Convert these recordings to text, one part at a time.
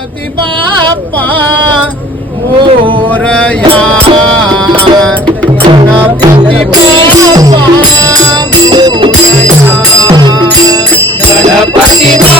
Ganpati Bapa Morya Ganpati Bapa Morya Ganpati Bapa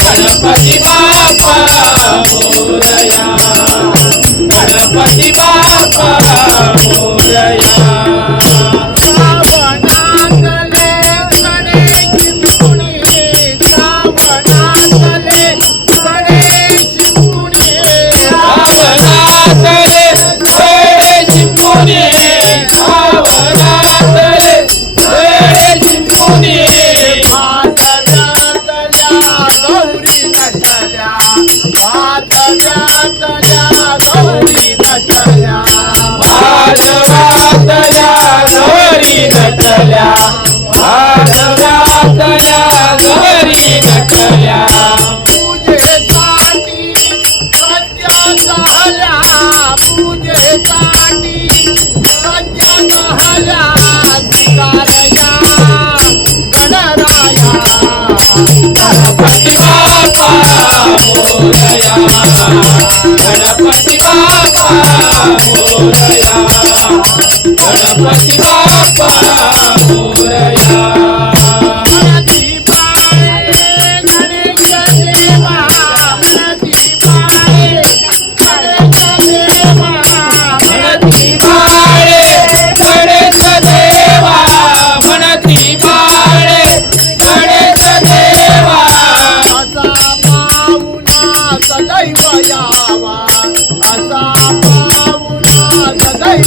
Ganpati Bappa Morya Ganpati Bappa Morya Ta ta ta ta ta ta Ganpati Bappa Morya Ganpati Bappa Morya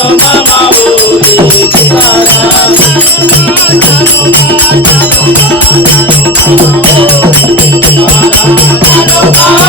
Dnyanoba Mauli Tukaram Dnyanoba